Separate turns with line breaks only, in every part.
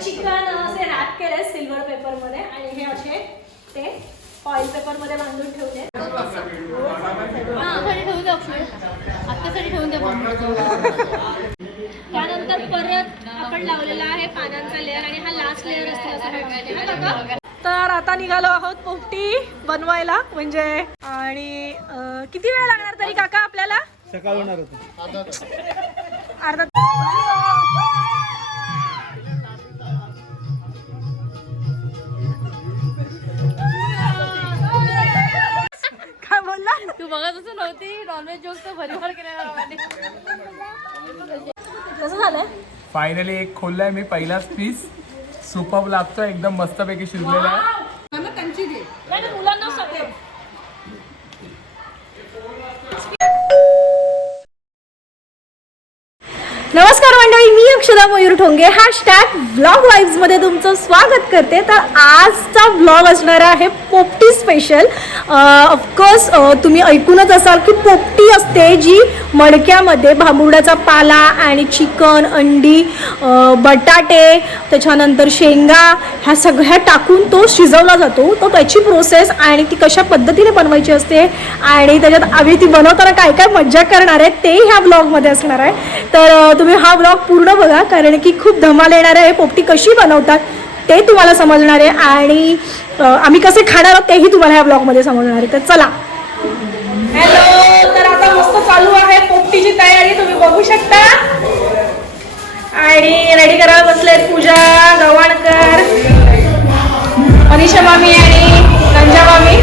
Chicken असे rap केले silver पेपरमध्ये आणि हे असे ते ऑइल पेपरमध्ये बांधून ठेवले.
ठेवून द्या ऑप्शन आत्तासाठी ठेवून द्या
त्यानंतर परत आपण लावलेला आहे पानांचा लेअर आणि हा लास्ट लेअर असतो? तर आता निघालो आहोत पोपटी बनवायला म्हणजे आणि किती वेळ लागणार तरी काका आपल्याला?
सकाळ होणार होतं.
अर्धा
तू बघत असं नव्हती नॉनव्हेज जोक तर भरीभर केलेला
कसं झालंय?
फायनली एक खोललाय मी पहिलाच पीस सुपअप लागतोय एकदम मस्तपैकी शिजलेला आहे
नाही नाही, मुलांना सगळे नमस्कार मंडळी मी अक्षदा मयूर ठोंगे हॅशटॅग व्लॉगमध्ये तुमचं स्वागत करते. तर आजचा व्लॉग असणार आहे पोपटी स्पेशल ऑफकोर्स तुम्ही ऐकूनच असाल की पोपटी असते जी मडक्यामध्ये भांबुर्ड्याचा पाला आणि चिकन अंडी बटाटे त्याच्यानंतर शेंगा ह्या सगळ्या टाकून तो शिजवला जातो. तो त्याची प्रोसेस आणि ती कशा पद्धतीने बनवायची असते आणि त्याच्यात आम्ही ती बनवताना काय काय मज्जा करणार आहे ते ह्या ब्लॉगमध्ये असणार आहे. तर तुम्ही हा ब्लॉग पूर्ण बघा कारण की खूप धमाल येणार आहे पोपटी कशी बनवतात ते तुम्हाला समजणार आहे. आणि आम्ही कसे खाणार आहोत तेही तुम्हाला ह्या ब्लॉगमध्ये समजणार आहे. तर चला. हॅलो तर आता मस्त चालू आहे पोपटीची तयारी तुम्ही बघू शकता. आणि रेडी करायला बसलेत पूजा गव्हाणकर मनीषा मामी आणि गंजा मामी.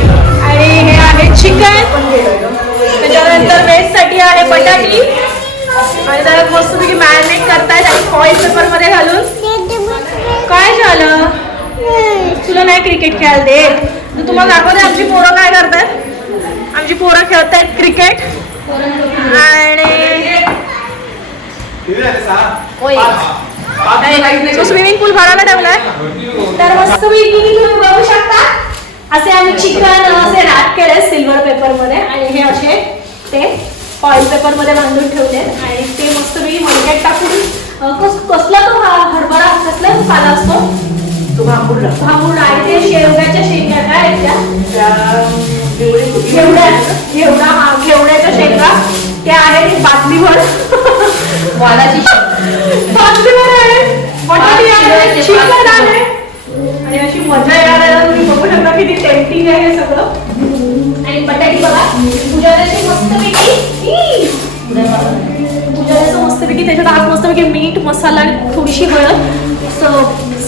आणि हे आहे चिकन. त्याच्यानंतर वेजसाठी आहे बटाटी. आणि त्याला मस्तपैकी मॅरिनेट करतायत आणि फॉईल पेपरमध्ये घालून. काय झालं? तुला नाही क्रिकेट खेळायला दे तर तुम्हाला दाखवते आमची पोरं काय करतात आमची पोरं खेळतायत क्रिकेट आणि स्विमिंग पूल भरायला ठेवलाय. तर मस्त तुम्ही बघू शकता. असे आम्ही चिकन असे रॅप केले सिल्वर पेपरमध्ये. आणि हे असे ते ऑइल पेपरमध्ये बांधून ठेवले. आणि ते मस्त मी मडक्यात टाकून कस कसला तो हा हरभरा कसला तो पाला असतो? तो भांबुर्डा भांबुर्डा आणि ते शेवग्याच्या शेंगा काय आहेत त्या? घेवड्या घेवडा हा घेवड्याच्या शेंगा. त्या आहेत
वालाची
आहे बटाटी आहे चिकन आहे. आणि अशी मजा येणार आहे तुम्ही बघू शकता किती टेम्पटिंग आहे हे सगळं. आणि बटाटी बघा पूजाची मस्तपैकी पूजाचं मस्तपैकी त्याच्यात आज मस्तपैकी मीठ मसाला आणि थोडीशी हळद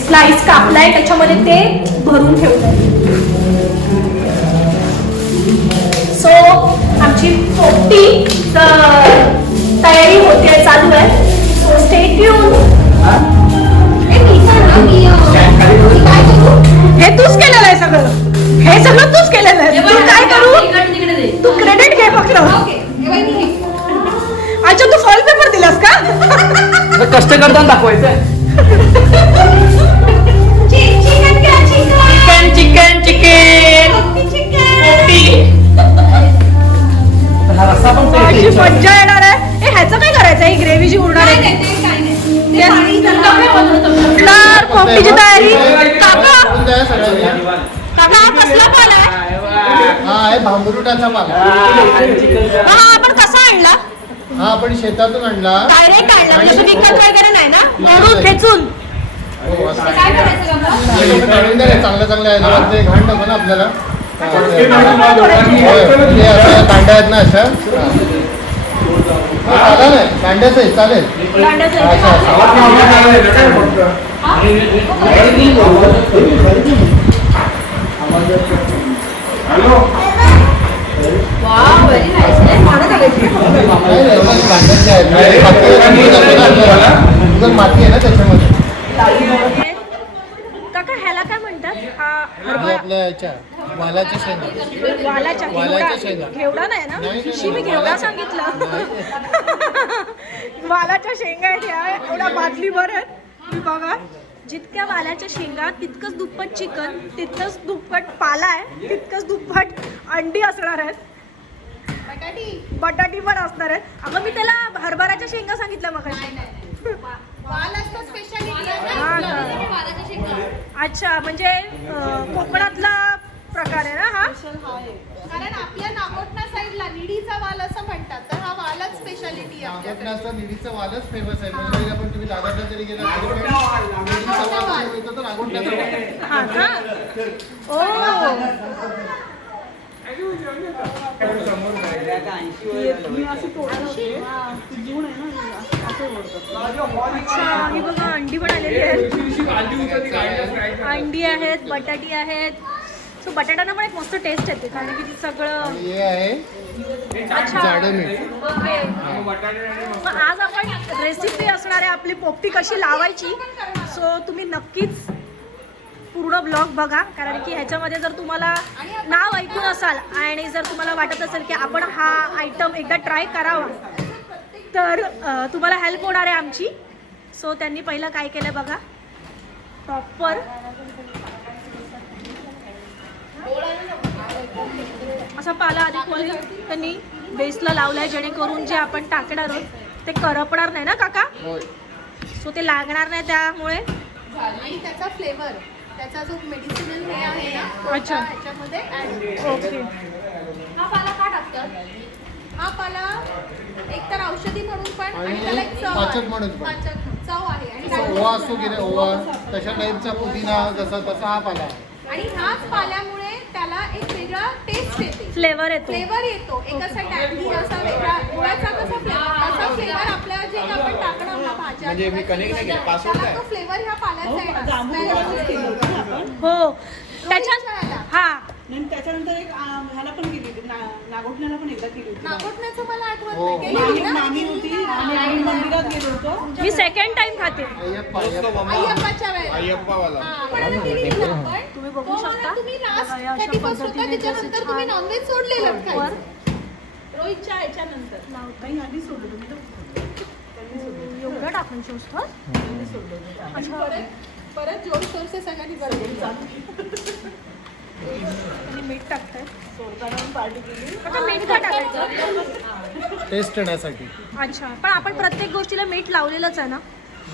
स्लाइस कापलाय त्याच्यामध्ये ते भरून ठेवलंय. सो आमची पोपटी तयारी होते चालू आहे. सो स्टे ट्यून
शेतातून आणला.
डायरेक्ट आणला म्हणजे तो विकत वगैरे नाही ना? म्हणून खेचून.
हो, असं. हे काढून द्या रे, चांगलं चांगलं आहे जरा ते घाण नको ना आपल्याला. हा, होय, ते असं आहेत ना अशा. हा, आहे चालेल
दांड्याचं आहे.
अच्छा अच्छा. म्हणजे माती आहे ना, त्याच्यामध्ये
काका ह्याला काय म्हणतात?
आपल्या वालाच्या शेंगा.
वालाच्या
वालाच्या
घेवडा
शेंगा.
घेवडा नाही ना? शी मी घेवडा
वालाच्या-
सांगितलं. वालाच्या शेंगा आहेत ह्या आहेत. मी बघा. जितक्या वालाच्या शेंगा तितकंच दुप्पट चिकन तितकंच दुप्पट पाला आहे तितकंच दुप्पट अंडी असणार आहेत. बटाटी. पण असणार आहेत. अगं मी त्याला हरभराच्या शेंगा सांगितल्या मग हा? अच्छा म्हणजे कोकणातला प्रकार आहे ना हा?
कारण आपल्या नागोठणा साईडला निडीचा वाल असं म्हणतात. तर हा वालच स्पेशालिटी आहे
निडीचं वालच फेमस आहे. मुंबईला पण तुम्ही दादरला जरी गेला वाल. तर वाल.
हा का? ओ. अच्छा ही बघा अंडी पण आलेली आहेत अंडी आहेत बटाटी आहेत. सो बटाट्याला पण एक मस्त टेस्ट येते कारण की ती सगळं
हे
अच्छा. ओके. मग आज आपण रेसिपी असणार आहे आपली पोपटी कशी लावायची? सो तुम्ही नक्कीच पूर्ण ब्लॉग बघा. कारण की ह्याच्यामध्ये जर तुम्हाला नाव ऐकून असाल आणि जर तुम्हाला वाटत असेल की आपण हा आयटम एकदा ट्राय करावा तर तुम्हाला हेल्प होणार आहे आमची. सो त्यांनी पहिलं काय केलं बघा. प्रॉपर असा पाला आधी खोली त्यांनी बेसला लावलाय जेणेकरून जे आपण टाकणार आहोत ते करपणार नाही ना काका? सो ते लागणार नाही त्यामुळे.
आणि त्याचा फ्लेवर त्याचा जो मेडिसिनल हे आहे ना
अच्छा.
त्या ह्याच्यामध्ये add
ओके
हा पाला का टाकतात हा पाला एक तर औषधी म्हणून पण आणि
आणि
त्याला एक चव
पाचक
आहे.
म्हणून पण.
पाचक चव आहे आणि
जसा ओवा असतो की रे ओवा तशा टाईपचा पुदिना जसा तसा हा पाला
आणि ह्याच पाल्यामुळे त्याला एक वेगळा टेस्ट येते
फ्लेवर येतो.
फ्लेवर येतो. एक असा टँगी असा वेगळा गुळाचा कसा फ्लेवर तसा फ्लेवर आपल्या जे आपण टाकणार ना भाज्या
म्हणजे मी नाही केलं, पास होत
त्याला
आहे.
तो फ्लेवर ह्या पाल्याचा येणार.
हो. त्याच्यात
रोहितच्या
हा.
आणि त्याच्यानंतर एक आ, ह्याला पण केली होती ना- नागोठण्याला पण एकदा केली होती.
नागोठण्याचं मला आठवत
हो.
नाही. केली होती
मामी
ना?
मामी होती आणि आम्ही मंदिरात गेलो होतो.
मी सेकंड टाइम खाते.
अय्यप्पा अय्यप्पा.
अय्यप्पाच्या वेळेला.
अय्यप्पावाला.
हा, पण आता केली होती ना आपण.
तुम्ही बघू
तो
शकता.
मला तुम्ही लास्ट
बघा, या अशा
31st होता,
पद्धतीने
त्याच्यानंतर तुम्ही नॉनव्हेज सोडलेलं
वर
खायचं. रोहितच्या ह्याच्यानंतर
नाही आधी सोडलं तुम्ही तर
एवढं टाकायचं असतं अच्छा.
परत परत जोड सोर्से सगळ्यांनी बरोबर.
आणि
सोडताना पार्टी केली.
अच्छा मीठ का टाकायचं?
टेस्ट येण्यासाठी.
अच्छा पण आपण प्रत्येक गोष्टीला मीठ लावलेलंच आहे ना?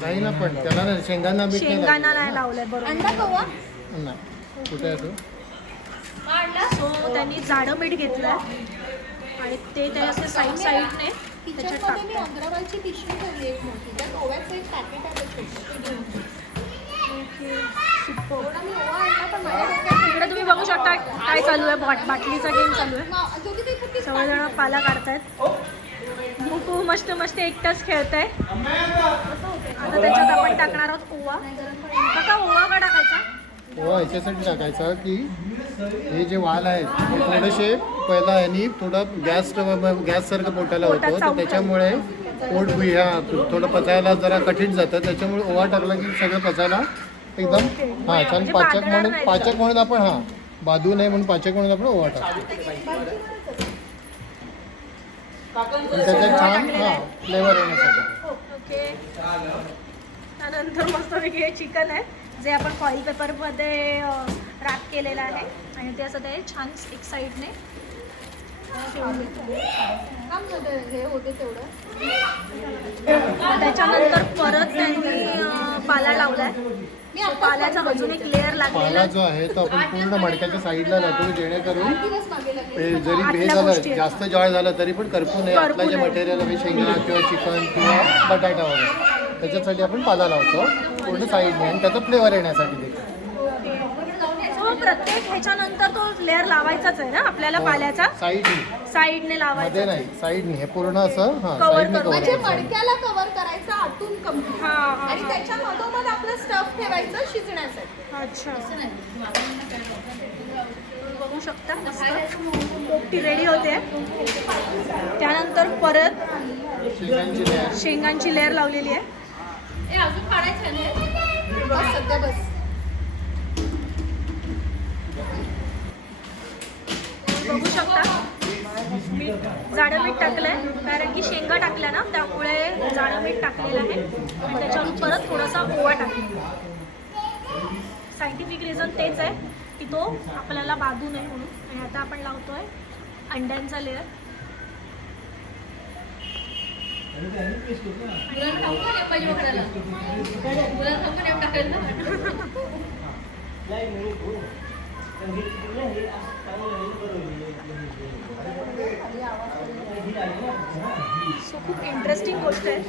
नाही ना पण त्याला ना शेंगांना मीठ नाही
शेंगांना नाही. लावलंय बरोबर.
अंडा कवा?
नाही कुठे आहे तो?
सो त्यांनी जाडं मीठ घेतलंय. आणि ते ते असे साईड साईडने त्याच्यात
किचनमध्ये मी अग्रवालची पिशवी ठेवली एक मोठी. त्यात ओव्याचं एक पॅकेट आहे ते छोटं. थोडा मी ओवा आणला पण माझ्या डोक्यात
इकडे तुम्ही बघू शकता काय चालू आहे बाट बाटलीचा गेम चालू आहे.
कुठे
सगळेजण पाला काढतायत. मुकू मस्त मस्त एकटाच खेळताय. आता त्याच्यात आपण टाकणार आहोत ओवा. काका ओवा का टाकायचा?
हो याच्यासाठी टाकायचा की हे जे वाल आहेत थोडेसे पहिला यांनी थोडं गॅस गॅससारखं पोटाला
पोटात
होतं. तर. त्याच्यामुळे पोट ह्या थोडं पचायला जरा कठीण जातं. त्याच्यामुळे ओवा टाकला की सगळं पचायला एकदम. हां छान
म्हणजे
पाचक
बादणार
म्हणून
नाही.
पाचक म्हणून आपण हां बाधू नये म्हणून पाचक म्हणून आपण ओवा टाकतो त्याच्यात छान हां फ्लेवर येण्यासाठी.
ओके. त्यानंतर मस्तपैकी हे चिकन आहे जे आपण फॉईल पेपरमध्ये रॅप केलेलं आहे. आणि ते असं ते छान एक साईडने
हे होते तेवढं.
त्याच्यानंतर परत त्यांनी पाला लावलाय. So पाल्याचा अजून एक लेअर लागलेला
पाला
आहे.
जो आहे तो आपण पूर्ण मडक्याच्या साईडला लावतो जेणेकरून हे जरी हे
आतल्या
झालं
गोष्टी.
जास्त जळ झालं तरी पण करपू नये आपलं जे. मटेरियल आहे शेंगा किंवा चिकन किंवा बटाटा वगैरे त्याच्यासाठी आपण पाला लावतो पूर्ण साईडने आणि त्याचा फ्लेवर येण्यासाठी देखील
प्रत्येक ह्याच्यानंतर तो लेअर लावायचाच आहे ना आपल्याला पाल्याचा?
साईडने.
साईडने
मध्ये
लावायचा
नाही साईडने. हे पूर्ण असं हां
Cover
साईडने
करून.
कव्हर
म्हणजे
करायचं.
मडक्याला कव्हर करायचं आतून कमी
हा, हा,
आणि
हा.
त्याच्या मधोमध आपलं स्टफ ठेवायचं शिजण्यासाठी.
अच्छा. बघू शकता मस्त. पोपटी रेडी होते. त्यानंतर परत
शेंगांची layer.
शेंगांची लेअर लावलेली आहे.
हे अजून काढायचं आहे बस सध्या बस.
बघू शकता. मीठ जाडं मीठ टाकलं आहे कारण की शेंगा टाकल्या ना त्यामुळे जाडं मीठ टाकलेलं आहे. आणि त्याच्यावर परत थोडासा ओवा टाकला सायंटिफिक रिझन तेच आहे की तो आपल्याला बाधू नये म्हणून. आणि आता आपण लावतोय अंड्यांचा लेअर सो खूप इंटरेस्टिंग गोष्ट आहे.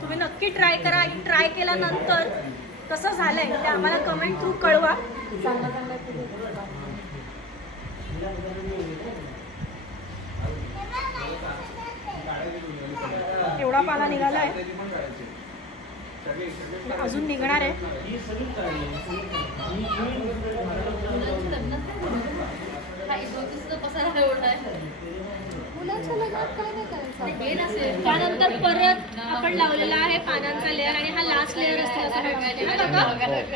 तुम्ही नक्की ट्राय करा. आणि ट्राय केल्यानंतर कसं झालंय ते आम्हाला कमेंट थ्रू कळवा. एवढा पाला आहे अजून निघणार आहे
हा इथं पसारा एवढा आहे
मुलाच्या लग्नात काय नाही करायचं
हे नसेल
त्यानंतर परत आपण लावलेला आहे पानांचा लेअर आणि हा लास्ट लेअर असतो असं?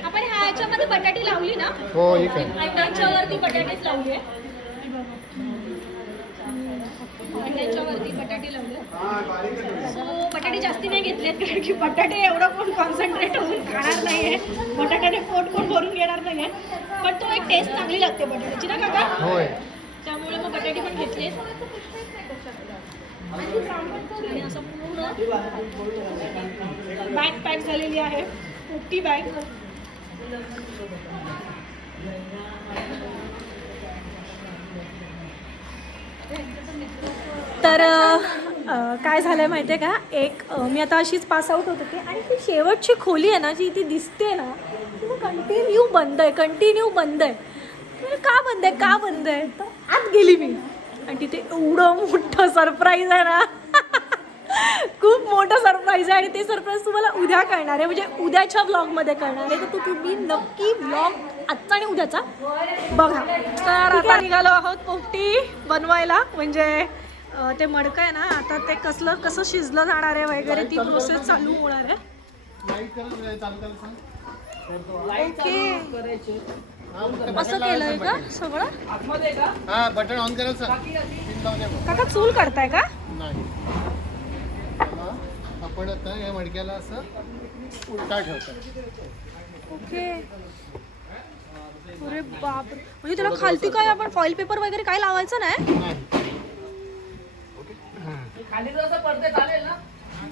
आपण ह्या ह्याच्यामध्ये बटाटी लावली ना
हो
अंड्याच्यावरती बटाटेच लावली आहे. अंड्याच्यावरती बटाटे लावले. सो बटाटे जास्ती नाही घेतलेत कारण की बटाटे एवढं कोण कॉन्सन्ट्रेट होऊन खाणार नाहीये. बटाट्याने पोट कोण भरून घेणार नाहीये. पण तो एक टेस्ट चांगली लागते बटाट्याची ना काका? त्यामुळे मग बटाटे पण घेतले आणि असं पूर्ण बॅग पॅक झालेली आहे. मोठी बॅग तर काय काय झालंय माहिती आहे का? एक मी आता अशीच पास आऊट होत होते आणि ती शेवटची खोली आहे ना जी ती दिसते ना ती कंटिन्यू बंद आहे कंटिन्यू बंद आहे. का बंद आहे? का बंद आहे? तर आत गेली मी. आणि तिथे एवढं मोठं सरप्राईज आहे ना. खूप मोठं सरप्राईज आहे आणि ते सरप्राईज तुम्हाला उद्या कळणार आहे. म्हणजे उद्याच्या व्लॉगमध्ये कळणार आहे. तर तो तुम्ही नक्की व्लॉग आजचा आणि उद्याचा बघा. तर आता निघालो आहोत पोपटी बनवायला. म्हणजे ते मडकं आहे ना आता ते कसलं कसं शिजलं जाणार आहे वगैरे ती प्रोसेस चालू होणार आहे. ओके.
हा,
असं केलंय का. सगळं?
हा बटन ऑन करायचं.
काका चूल करताय का?
नाही. आपण आता या मडक्याला असं उलटा ठेवतो
ओके. अरे बाप म्हणजे त्याला खालती काय आपण फॉईल पेपर वगैरे काय लावायचं नाही?
नाही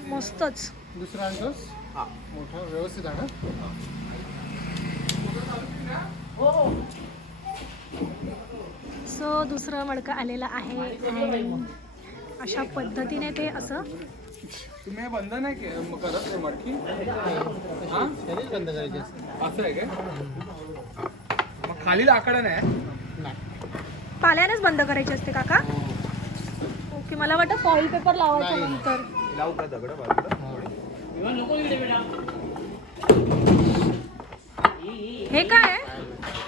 मस्तच.
दुसरा आणतोस? मोठा व्यवस्थित आणा.
सो दुसरं मडकं आलेलं आहे अशा पद्धतीने ते असं
तुम्ही हे बंद नाही के- करत मडकी?
बंद करायची
असं आहे काय? मग खाली लाकडं नाही
पाल्यानेच बंद करायची असते काका. ओके मला वाटतं फॉईल पेपर लावायचं
नाही.
नंतर.
लावू का दगड बाजूला?
हे काय?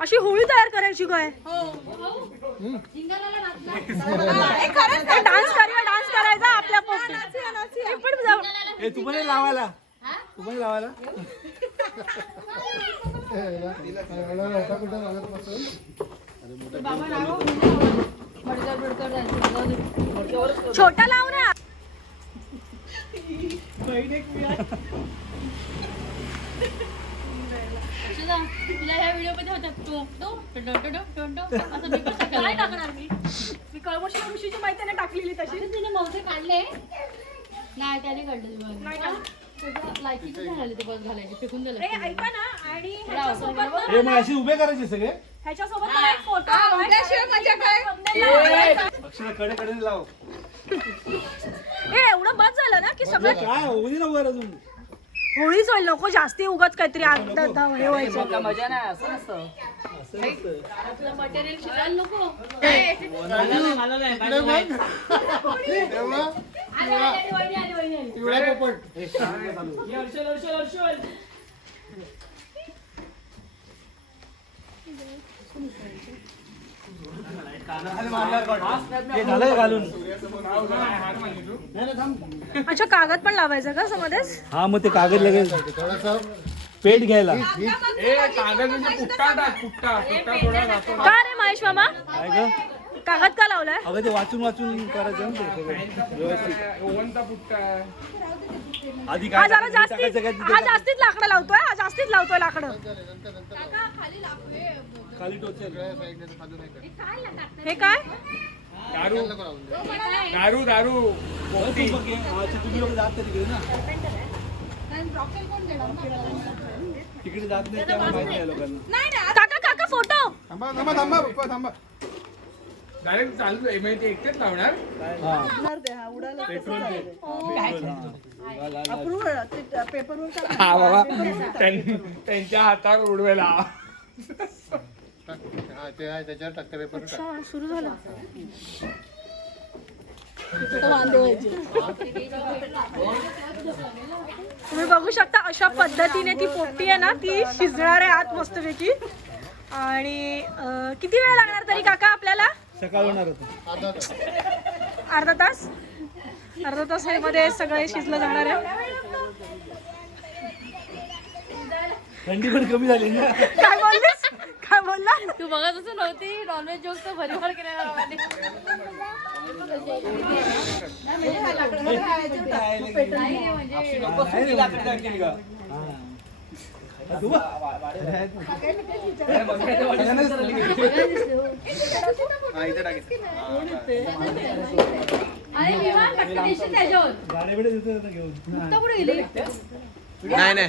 अशी होळी तयार करायची काय? डान्स करूया डान्स करायचा आपल्या पण
लावायला. तुम्हाला लावायला.
छोटा लाव ना.
तुला
काय टाकणार मी ऋषीची टाकलेली
काढले नाही त्याने
आणि
हे उभे करायचे सगळे
ह्याच्यासोबत एवढं बस झालं ना की सगळं
काय होऊ दे ना वर अजून
होळीच होईल नको जास्ती उगत काहीतरी
आज मजा नाही
असं नसतं. घालून?
अच्छा कागद पण लावायचं का असं मध्येच
हा मग ते कागद लगेच.
थोडंसं
पेट घ्यायला.
ए कागद म्हणजे पुट्टा टाक पुट्टा पुट्टा थोडा
का रे महेश मामा?
काय ग?
कागद का लावलाय?
अगं ते वाचून वाचून करायचं ना ते सगळं. व्यवस्थित.
ओव्हनचा पुट्टा आहे.
आधी
हा
काय
जरा
टाकायचं,
जास्तीत हा लाकडं लावतोय हा जास्तीत लावतोय लाकडं.
खाली टोचेल.
हे काय?
दारू. दारू. दारू पोपटी.
बघ अच्छा, तुम्ही लोक जात तिकडे ना तिकडे जात नाही त्यामुळे माहिती आहे लोकांना.
काका काका फोटो.
थांबा थांबा थांबा पप्पा थांबा.
डायरेक्ट चालू आहे म्हणजे ते एकटेच लावणार?
हा,
हा बाबा. त्यां- त्यांच्या हातावर उडवेला
हा ते आहे त्याच्यावर टाकते पेपर
सुरू झालं. तुम्ही बघू शकता अशा पद्धतीने ती पोपटी आहे ना ती शिजणार आहे आत मस्तपैकी. आणि अं, किती वेळ लागणार तरी काका आपल्याला?
सकाळ होणार होतं.
अर्धा तास. अर्धा तास? मध्ये सगळे शिजलं जाणार आहे.
थंडी पण कमी झाली ना.
काय बोललीस? काय बोलला
तू बघत असं नव्हती? नॉनव्हेज जोक तर भरभर केलेला
रामाने
अरे विमान पटकन येशील त्याच्यावर.
गाड्या बिड्या देतो घेऊन.
कुठं कुठे गेली?
नाही नाही.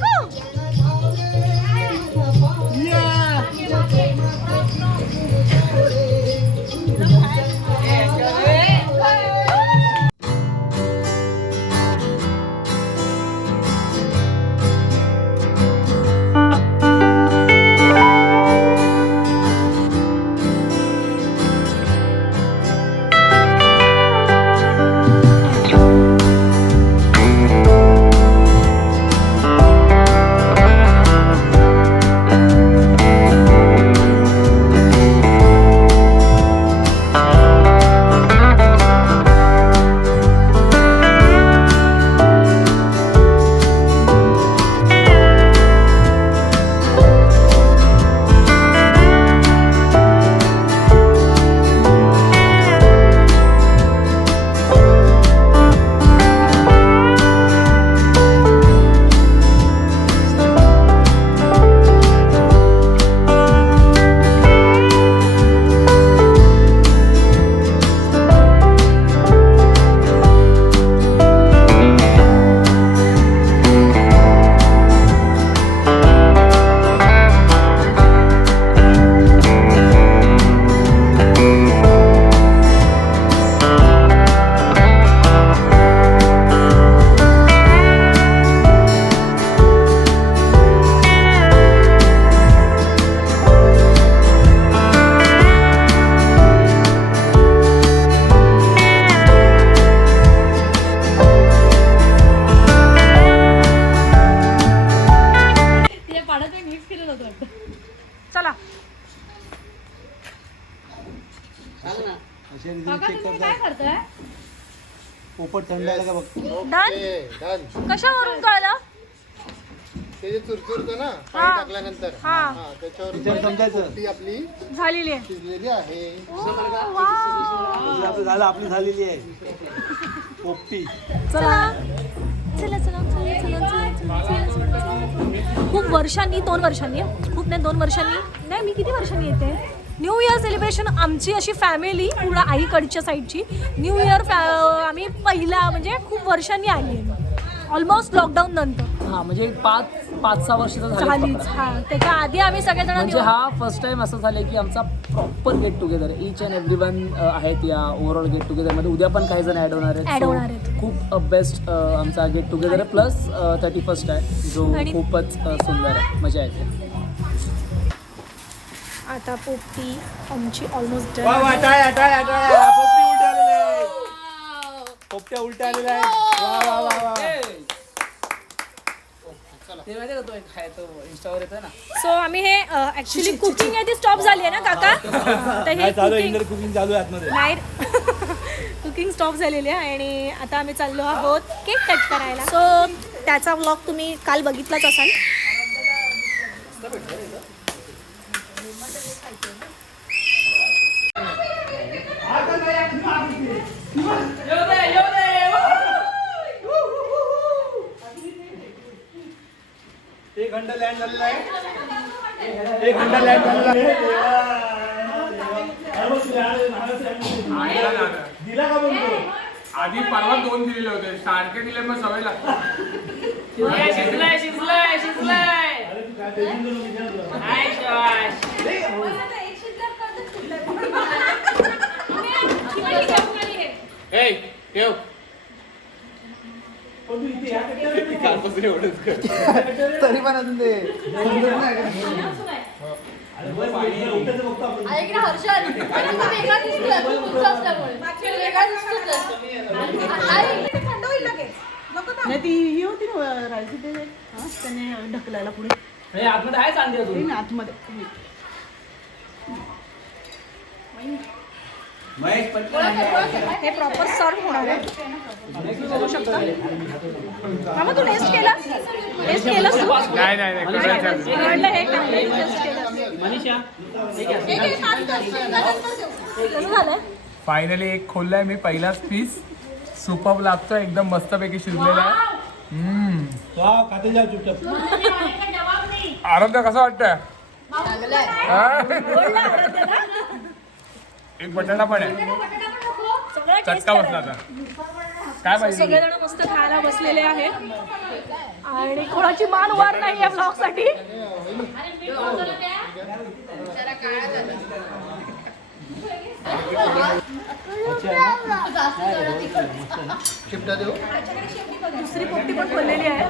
चला.
पोपट थंड का बघ?
डन? कशावरून कळलं?
ते जे ना
हा.
टाकल्यानंतर. त्याच्यावर ती आपली
झालेली आहे.
शिजलेली आहे.
झालं आपली झालेली आहे. पोपटी.
चला चला चला चला चला. खूप वर्षांनी दोन वर्षांनी खूप नाही दोन वर्षांनी. नाही मी किती वर्षांनी येते? न्यू इयर सेलिब्रेशन आमची अशी फॅमिली पूर्ण आईकडच्या साईडची न्यू इयर फॅ आम्ही पहिला म्हणजे खूप वर्षांनी आली आहे. ऑलमोस्ट लॉकडाऊन नंतर.
हां म्हणजे पाच पाच सहा वर्ष झालीच.
हा. त्याच्या आधी आम्ही सगळेजण
म्हणजे हा फर्स्ट टाइम असं झालंय की आमचा proper get together each and every one आहेत या ओव्हरऑल गेट टुगेदरमध्ये. उद्या पण काही जण ऍड होणार आहेत. So. खूप बेस्ट आमचा गेट टुगेदर आहे प्लस थर्टी फर्स्ट आहे. जो
आणि-
खूपच अ, सुंदर आहे. मजा येते.
आता पोपटी आमची ऑलमोस्ट
वा वा टाळ्या टाळ्या टाळ्या पोपटी उलट्या आलेल्या आहेत पोपट्या उलट्या आलेल्या आहेत. वा वा वा वा.
ते माहिती का तो एक आहे तो इंस्टावर येतो ना
सो आम्ही हे ऍक्च्युली कुकिंग आहे ती स्टॉप झाली आहे ना काका? तर हे cooking-
इंडर कुकिंग चालू आहे आतमध्ये.
नाही. कुकिंग स्टॉप झालेली आहे आणि आता आम्ही चाललो आहोत केक कट करायला. सो त्याचा व्लॉग तुम्ही काल बघितलाच असाल
एक घंटा लँड झालेला आहे. एक घंटा लँड झालेला आहे. दिला का बोलतो
आधी परवा दोन दिलेले होते. सारखे दिले मग सवय लागते.
शिजलाय शिजलाय शिजलाय
अरे तू काय टेन्शन घेऊ नको, विचार तुला.
एक शिजल्यावर कळतं कुठलं.
ठेव तरी पण अजून ते
अरे बस, उठायचं बघतो आपण.
ऐक ना हर्षद पण तू वेगळा दिसतोय तू तुझं असल्यामुळे तू वेगळा दिसतोय आई
ते थंड होईल लगेच नको थांब.
नाही ती ही होती ना राहायची ते हा, त्याने ढकलायला पुढे
आतमध्ये आहे चांदी
ती
अजून
ना आतमध्ये
हे प्रॉपर सर्व होणार आहे. तुम्ही बघू शकता. मामा तू टेस्ट केला? टेस्ट केलंस तू?
नाही नाही
म्हटलं हे टेस्ट केलं.
मनीषा
फायनली एक खोललाय मी पहिलाच पीस सुपर लागतोय एकदम मस्तपैकी शिजलेला आहे. हम्म.
वा, खाते जा चुपचाप.
आरोग्य कसं वाटतंय? हा? एक बटाटा पण आहे. चटका बसला आता. काय पाहिजे
सगळेजण मस्त खायला बसलेले आहेत. आणि कोणाची मान वार नाही या ब्लॉगसाठी.
शिफ्ट देऊ
दुसरी पोपटी पण खोललेली आहे.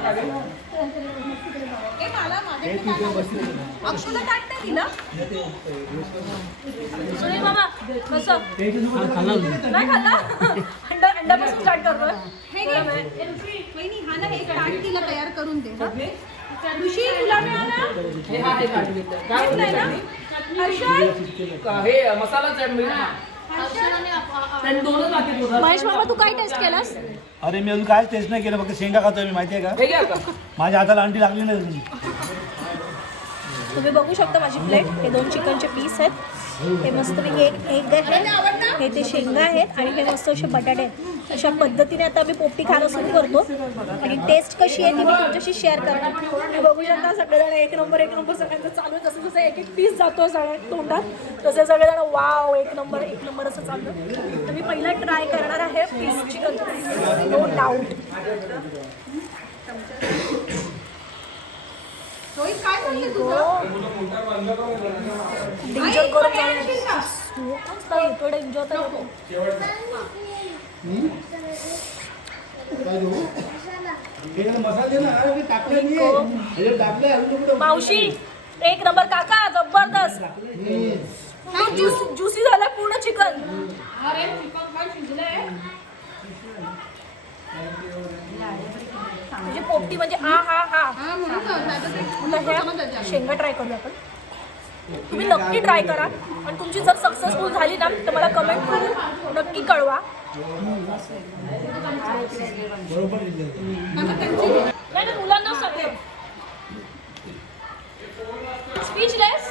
ए, मला मागे अक्षुला ताट नाही दिलं?
सुनील मामा कसं नाही खाल्ला? अंडा अंड्यापासून स्टार्ट करतोय.
हे घे वहिनी हा ना एक ताट तिला तयार करून दे हा. ऋषी तुला मिळाला?
हे मसाला चटणी
महेश मामा तू काय टेस्ट केलास?
अरे मी अजून काय टेस्ट नाही केलं फक्त शेंगा खातोय मी माहिती आहे का?
हे
माझ्या हाताला अंडी लागली नाही अजून.
तुम्ही बघू शकता माझी प्लेट हे दोन चिकनचे पीस आहेत. हे मस्तपैकी एक एग आहे. हे ते शेंगा आहेत आणि हे मस्त असे बटाटे आहेत. अशा पद्धतीने आता मी पोपटी खायला सुरू करतो. आणि टेस्ट कशी आहे ती मी तुमच्याशी शेअर करणार. तुम्ही बघू शकता सगळेजण एक नंबर एक नंबर सगळ्यांचं चालू आहे. जसं जसं एक एक पीस जातो सगळ्या तोंडात तसे सगळेजण वाव एक नंबर एक नंबर असं चाललं तर मी पहिला ट्राय करणार आहे piece chicken no doubt danger येतो डेंजर मावशी एक नंबर काका जबरदस्त. ज्युसी झाला पूर्ण चिकन.
अरे
म्हणजे पोपटी म्हणजे आ हा हा.
हा
ह्या शेंगा ट्राय करू आपण. तुम्ही नक्की ट्राय करा. आणि तुमची जर सक्सेसफुल झाली ना तर मला कमेंट करून नक्की कळवा. मुलांना स्पीचलेस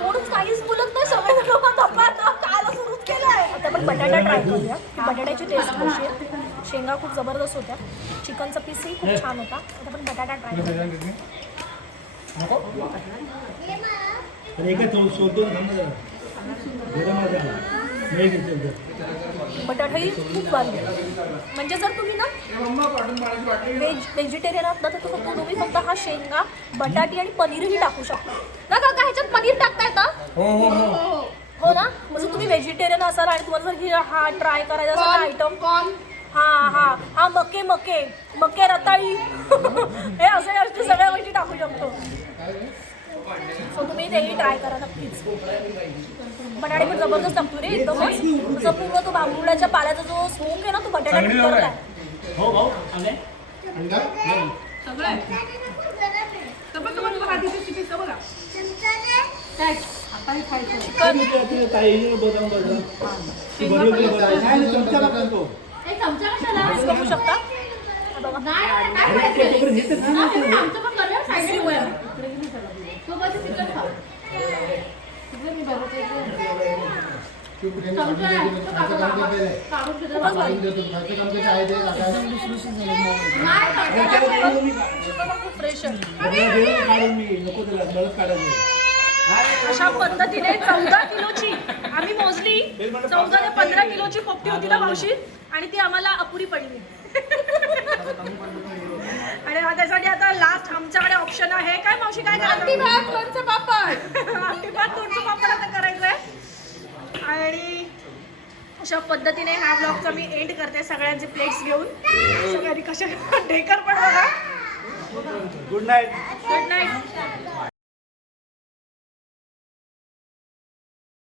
कोणच काहीच बोलत नाही सगळे लोक धपाधप सुरू केलंय. आता आपण बटाटा ट्राय करूया. बटाट्याची टेस्ट कशी आहे? शेंगा खूप जबरदस्त होत्या. चिकनचा पीसही खूप छान होता. आता आपण बटाटा ट्राय करूया. बटाटाही खूप भारी. म्हणजे जर तुम्ही ना व्हेज व्हेजिटेरियन ना तर फक्त तुम्ही फक्त हा शेंगा बटाटी आणि पनीरही टाकू शकता. ना काका ह्याच्यात पनीर टाकता येतं
हो हो हो.
हो ना? म्हणजे तुम्ही व्हेजिटेरियन असाल आणि तुम्हाला जर ही हा ट्राय करायचा असेल आयटम हा हा हा मके मके मके रताळी. हे असे असे सगळ्या गोष्टी टाकू शकतो. सो तुम्ही तेही ट्राय करा नक्कीच. बटाटे पण जबरदस्त टाकतो रे एकदमच जसं पूर्ण तो बांबुळाच्या पाल्याचा जो स्मोक आहे ना तो. उतरलाय
हो भाऊ आले?
सगळं आहे.
काय म्हणते
अशा पद्धतीने चौदा किलोची आम्ही मोजली चौदा ते पंधरा किलोची पोपटी होती ना मावशी आणि ती आम्हाला अपुरी पडली. आणि त्यासाठी आता लास्ट आमच्याकडे ऑप्शन आहे. काय मावशी काय करायचं? पापड आता करायचंय. आणि अशा पद्धतीने ह्या ब्लॉगचा मी एंड करते सगळ्यांचे प्लेट्स घेऊन. सगळ्यांनी कशा ढेकर पण बघा.
Good night
good night